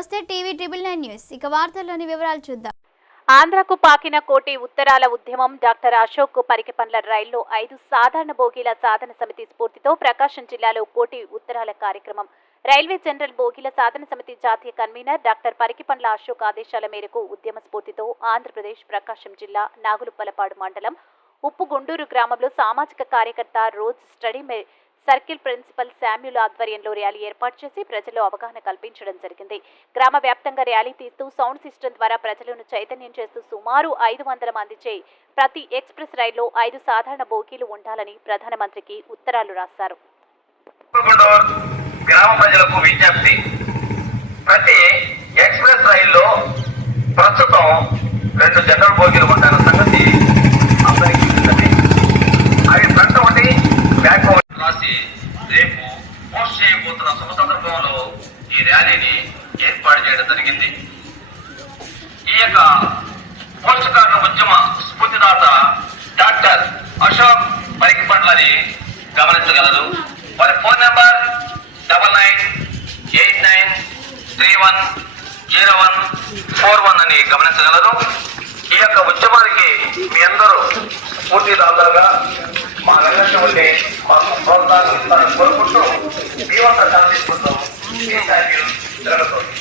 నమస్తే TV triple nine news. ఇక వార్తల్లోని వివరాలు చూద్దాం. ఆంధ్రకు పాకిన కోటి ఉత్తరాల ఉద్యమం డాక్టర్ అశోక్ పరికి పనుల రైల్లో ఐదు సాధారణ బోగీల సాధన సమితి స్ఫూర్తితో ప్రకాశం జిల్లాలో కోటి ఉత్తరాల కార్యక్రమం. రైల్వే జనరల్ బోగీల సాధన సమితి జాతీయ కన్వీనర్ డాక్టర్ పరికిపండ్ల అశోక్ ఆదేశాల మేరకు ఉద్యమ స్ఫూర్తితో ఆంధ్రప్రదేశ్ ప్రకాశం జిల్లా నాగులుప్పలపాడు మండలం ఉప్పు గుండూరు గ్రామంలో సామాజిక కార్యకర్త rose study circle principal Samuel ఆధ్వర్యంలో ర్యాలీ ఏర్పాటు చేసి ప్రజల్లో అవగాహన కల్పించడం జరిగింది. గ్రామ వ్యాప్తంగా ర్యాలీ తీస్తూ సౌండ్ సిస్టమ్ ద్వారా ప్రజలను చైతన్యం చేస్తూ సుమారు ఐదు వందల మందిచే ప్రతి ఎక్స్ప్రెస్ రైల్లో ఐదు సాధారణ బోగీలు ఉండాలని ప్రధానమంత్రికి ఉత్తరాలు రాశారు. గ్రామ ప్రజలకు విజ్ఞప్తి. ప్రతి ఎక్స్ప్రెస్ రైల్లో ప్రస్తుతం రెండు జనరల్ బోగీలు ఉంటాయన్న సంగతి అందరికీ తెలిసిందే అవి ఫ్రంట్ ఒకటి బ్యాక్ ఒకటి రాసి రేపు పోస్ట్ చేయబోతున్న శుభ సందర్భంలో ఈ ర్యాలీని ఏర్పాటు చేయడం జరిగింది. ఈ యొక్క పోషకారణ ఉద్యమ స్ఫూర్తిదాత డాక్టర్ అశోక్ బైక్పండ్లని గమనించగలరు. వారి phone number double nine eight nine three one zero one four one అని గమనించగలరు. ఈ యొక్క ఉద్యమానికి మీ అందరూ స్ఫూర్తిదాతలుగా మా వెంకటరెడ్డి కోరుకుంటూ మీ జరుగుతుంది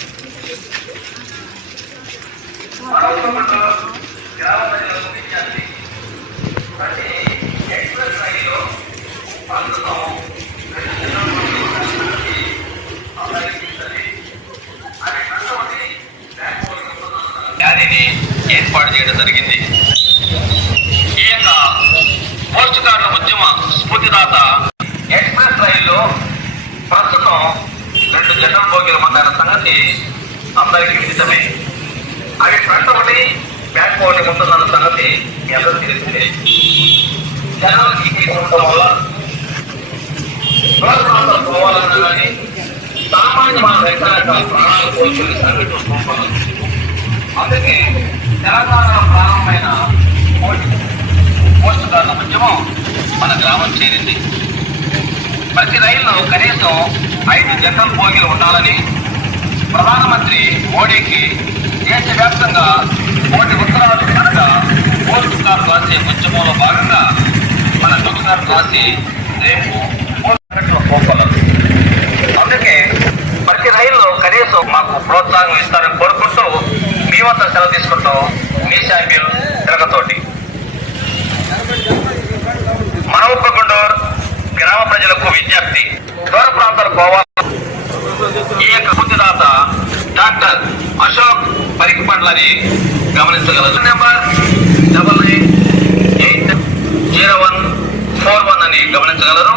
గ్రామ విజ్ఞప్తి ప్రతి ఎక్స్ప్రెస్ ఏర్పాటు చేయడం జరిగింది ఈ యొక్క పోస్ట్ కార్డుల ఉద్యమ స్ఫూర్తిదాత ఎక్స్ప్రెస్ రైల్లో ప్రస్తుతం రెండు జనరల్ బోగీలు ఉన్నాయన్న అందరికీ విదితమే. అవి ఫ్రంట్ ఒకటి బ్యాక్ ఒకటి ఉంటుందన్న సంగతి మీ అందరూ తెలిసిందే. జనాలకి ఉండటం వల్ల ప్రాంతం పోవాలన్నా కానీ సామాన్య మన వ్యక్తుల ప్రాణాలు కోల్పోయి సంఘటన చూపాలి అందుకే తెలంగాణ ప్రారంభమైన పోస్ట్ పోస్ట్ ఉద్యమం మన గ్రామం చేరింది. ప్రతి రైల్లో కనీసం ఐదు జనరల్ బోగీలు ఉండాలని ప్రధానమంత్రి మోడీకి దేశవ్యాప్తంగా కోటి ఉత్తరాలు అనగా పోస్ట్ కార్డు ఉద్యమంలో భాగంగా మన పోస్ట్ కార్డు రేపు పోకూడదు అందుకే ప్రతి రైల్లో కనీసం మాకు ప్రోత్సాహం ఇస్తారని కోరుకుంటూ మీ వద్ద సెలవు తీసుకుంటాం. మీ శాంపిల్ తిరగతోటి. మన ఉప్పగుండూరు గ్రామ ప్రజలకు విజ్ఞప్తి. దూర ప్రాంతాలు పోవాలి? ఈ యొక్క డాక్టర్ అశోక్ పరికిపండ్లని గమనించగలరు. Number double nine eight zero one four one అని గమనించగలరు.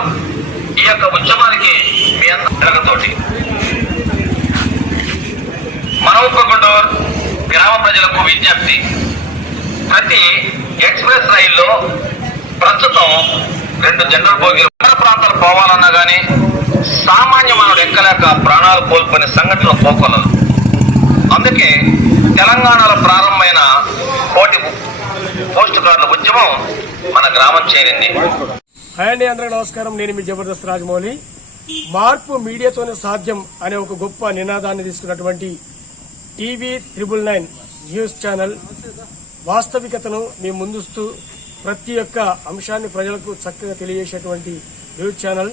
ఈ యొక్క ఉద్యమానికి మీ అందరితోటి మనోపగుండూరు గ్రామ ప్రజలకు విజ్ఞప్తి. ప్రతి ఎక్స్ప్రెస్ రైల్లో ప్రస్తుతం రెండు జనరల్ బోగీలు ఇతర ప్రాంతాలు పోవాలన్నా కానీ సామాన్య మానవుడు ఎక్కలేక ప్రాణాలు కోల్పోయిన సంఘటనలు పోకూడదు అందుకే తెలంగాణలో ప్రారంభమైన కోటి పోస్ట్ కార్డుల ఉద్యమం మన గ్రామం చేరింది. హాయ్ అండి అందరికీ నమస్కారం. నేను మీ జబర్దస్త్ రాజమౌళి. మార్పు మీడియాతోనే సాధ్యం అనే ఒక గొప్ప నినాదాన్ని తీసుకున్నటువంటి TV triple nine news channel వాస్తవికతను మీ ముందుస్తూ ప్రతి ఒక్క అంశాన్ని ప్రజలకు చక్కగా తెలియజేసేటువంటి news channel.